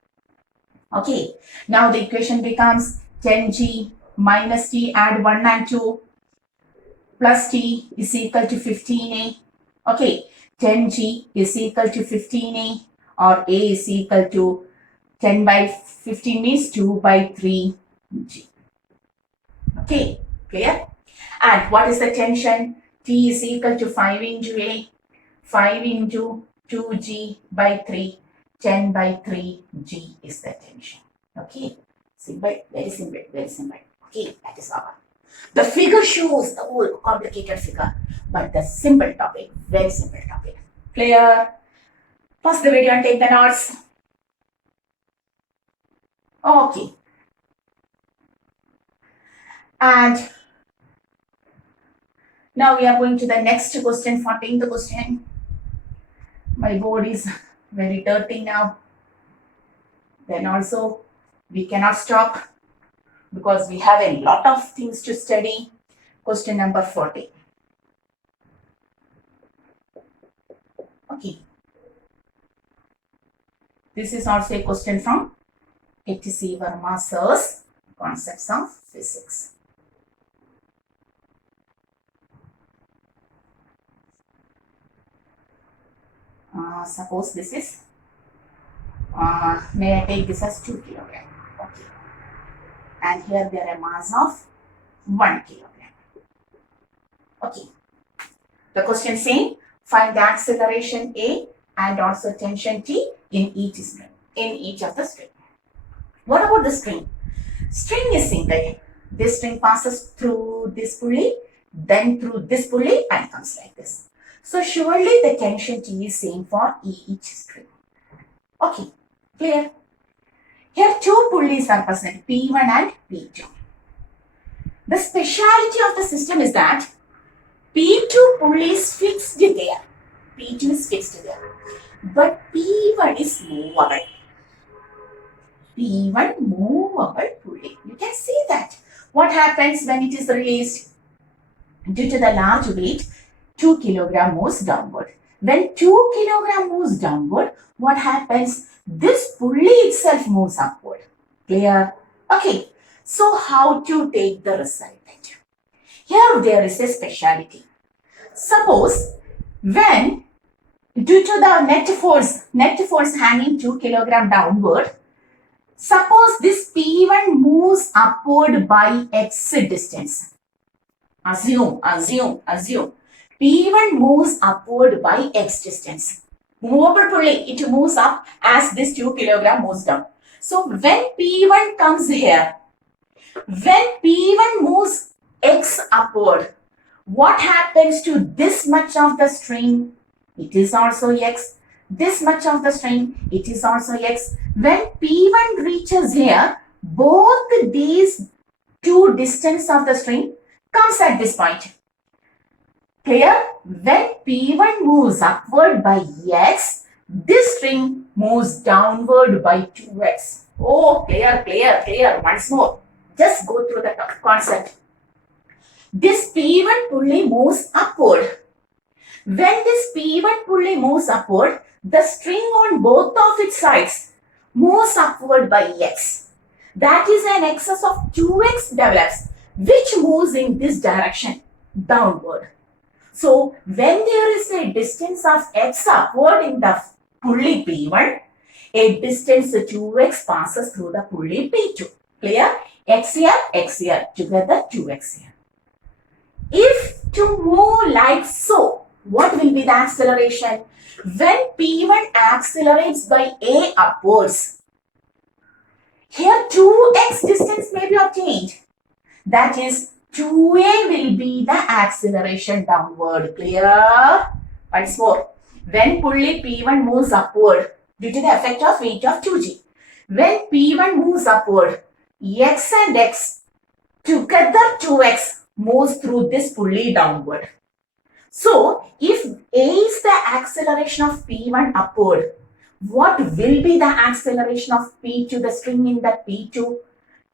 Okay. Now the equation becomes 10g minus t, add 1 and 2, plus t is equal to 15a. Okay. 10g is equal to 15a, or a is equal to 10 by 15 means 2 by 3g. Okay, clear? And what is the tension? T is equal to 5 into A, 5 into 2g by 3, 10 by 3g is the tension. Okay, simple, very simple. Okay, that is our. The figure shows the whole complicated figure, but the simple topic, very simple topic. Clear? Pause the video and take the notes. Okay. And now we are going to the next question, 14th question. My board is very dirty now. Then also we cannot stop because we have a lot of things to study. Question number 40. Okay. This is also a question from H.C. Verma's Concepts of Physics. Suppose this is, may I take this as 2 kilogram. Okay. And here there are mass of 1 kilogram. Okay. The question saying find the acceleration A and also tension T in each of the string. What about the string? String is single. This string passes through this pulley, then through this pulley and comes like this. So surely the tension T is same for each string. Okay, clear? Here two pulleys are present, P1 and P2. The speciality of the system is that P2 pulley is fixed there. P2 is fixed there. But P1 is movable. P1 movable pulley. You can see that. What happens when it is released? Due to the large weight, 2 kilogram moves downward. When 2 kilogram moves downward, what happens? This pulley itself moves upward. Clear? Okay. So how to take the resultant? Here there is a speciality. Suppose when due to the net force hanging 2 kilogram downward, suppose this P1 moves upward by x distance. Assume. P1 moves upward by x distance. Movable pulley, it moves up as this 2 kilogram moves down. So when P1 comes here, when P1 moves x upward, what happens to this much of the string? It is also x. This much of the string, it is also x. When P1 reaches here, both these two distance of the string comes at this point. Clear? When P1 moves upward by x, this string moves downward by 2x. Oh, clear. Once more. Just go through the concept. This P1 pulley moves upward. When this P1 pulley moves upward, the string on both of its sides moves upward by x. That is an excess of 2x develops, which moves in this direction, downward. So, when there is a distance of x upward in the pulley P1, a distance 2x passes through the pulley P2. Clear? X here, together 2x here. If to move like so, what will be the acceleration? When P1 accelerates by a upwards, here 2x distance may be obtained. That is 2a will be the acceleration downward. Clear? Once more. When pulley P1 moves upward due to the effect of weight of 2g. When P1 moves upward, x and x together 2x moves through this pulley downward. So, if a is the acceleration of P1 upward, what will be the acceleration of P2, the string in the P2?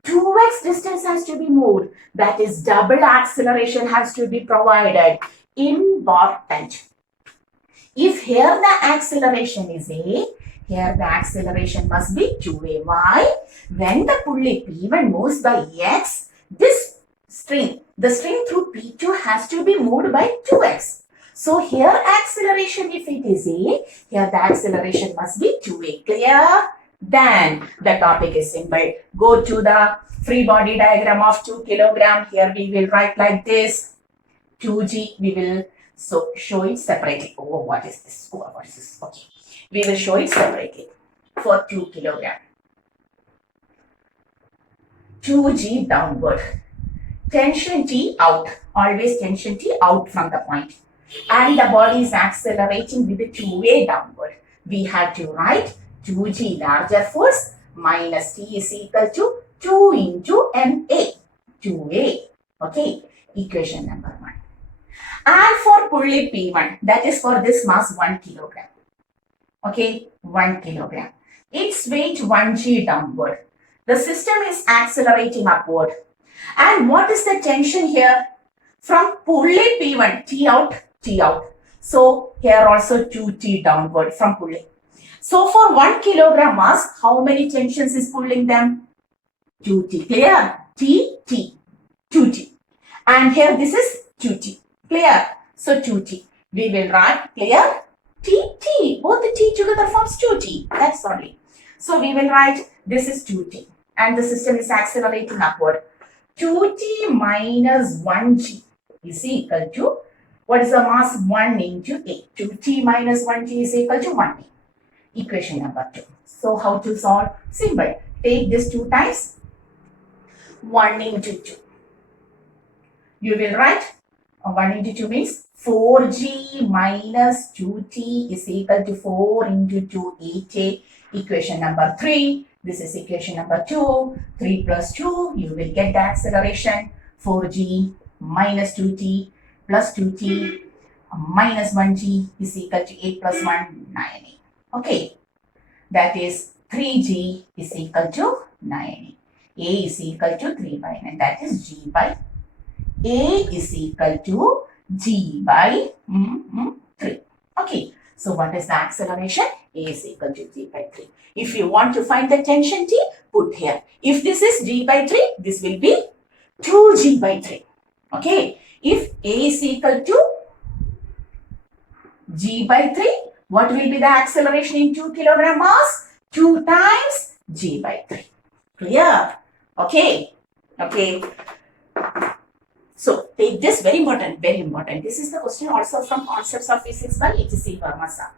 2x distance has to be moved. That is, double acceleration has to be provided. Important. If here the acceleration is a, here the acceleration must be 2a. Why? When the pulley P1 moves by x, this string, the string through P2 has to be moved by 2x. So here acceleration, if it is a, here the acceleration must be 2a. Clear? Then the topic is simple. Go to the free body diagram of 2 kilogram. Here we will write like this. 2g, we will show it separately. Oh, what is this? Oh, what is this? Okay. We will show it separately for 2 kilogram. 2g downward. Tension T out. Always tension T out from the point. And the body is accelerating with the 2a downward. We have to write 2g larger force minus T is equal to 2 into ma. 2a. Okay. Equation number 1. And for pulley P1, that is for this mass 1 kilogram. Okay, 1 kilogram. Its weight 1g downward. The system is accelerating upward. And what is the tension here? From pulley P1, T out, T out. So here also 2T downward from pulley. So for 1 kilogram mass, how many tensions is pulling them? 2T. Clear? T, T. 2T. And here this is 2T. Clear? So 2T. We will write, clear? T, T. Both the T together forms 2T. That's only. So we will write, this is 2T. And the system is accelerating upward. 2T minus 1G is equal to, what is the mass? 1 into A. 2T minus 1G is equal to 1A. Equation number 2. So how to solve? Simple. Take this 2 times. 1 into 2. You will write 1 into 2 means 4G minus 2T is equal to 4 into 2 8A. Equation number 3. This is equation number 2. 3 plus 2, you will get the acceleration. 4G minus 2T plus 2T minus 1G is equal to 8 plus 1, 9A. Okay. That is 3G is equal to 9A. A is equal to 3 by 9. That is G by A is equal to G by 3. Okay, so what is the acceleration? A is equal to g by 3. If you want to find the tension T, put here. If this is g by 3, this will be 2g by 3. Okay, if A is equal to g by 3, what will be the acceleration in 2 kilogram mass? 2 times g by 3. Clear? Okay. Okay. So take this, very important, very important. This is the question also from Concepts of Physics by H.C. Verma sir.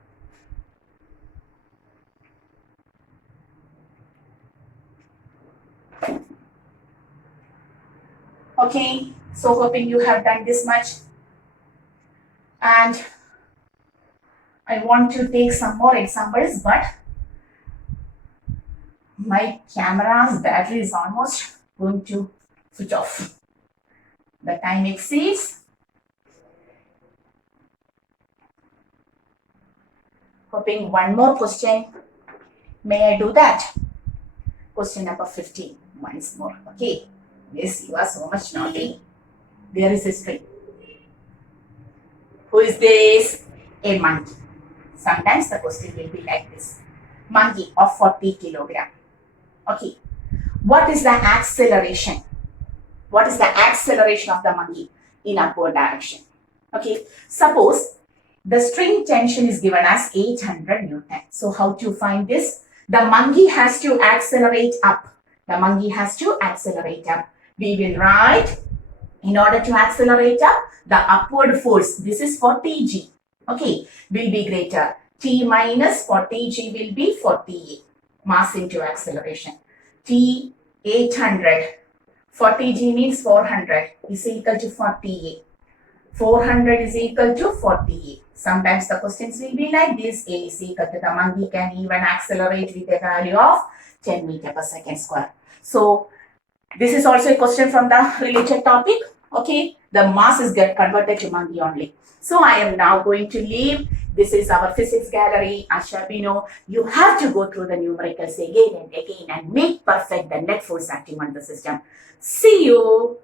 Okay, so hoping you have done this much. And I want to take some more examples, but my camera's battery is almost going to switch off. The time exceeds. Hoping one more question. May I do that? Question number 15. Once more. Okay. Yes, you are so much naughty. There is a string. Who is this? A monkey. Sometimes the question will be like this. Monkey of 40 kilogram. Okay. What is the acceleration? What is the acceleration of the monkey in upward direction? Okay. Suppose the string tension is given as 800 Newton. So how to find this? The monkey has to accelerate up. The monkey has to accelerate up. We will write, in order to accelerate up, the upward force, this is 40g, okay, will be greater. T minus 40g will be 40a, mass into acceleration. T 800, 40g means 400 is equal to 40a. 400 is equal to 40a. Sometimes the questions will be like this. A is equal to, the monkey can even accelerate with a value of 10 meter per second square. So this is also a question from the related topic. Okay, the mass is get converted to monkey only. So I am now going to leave. This is our physics gallery. Ashabino, you have to go through the numericals again and again and make perfect the net force acting on the system. See you.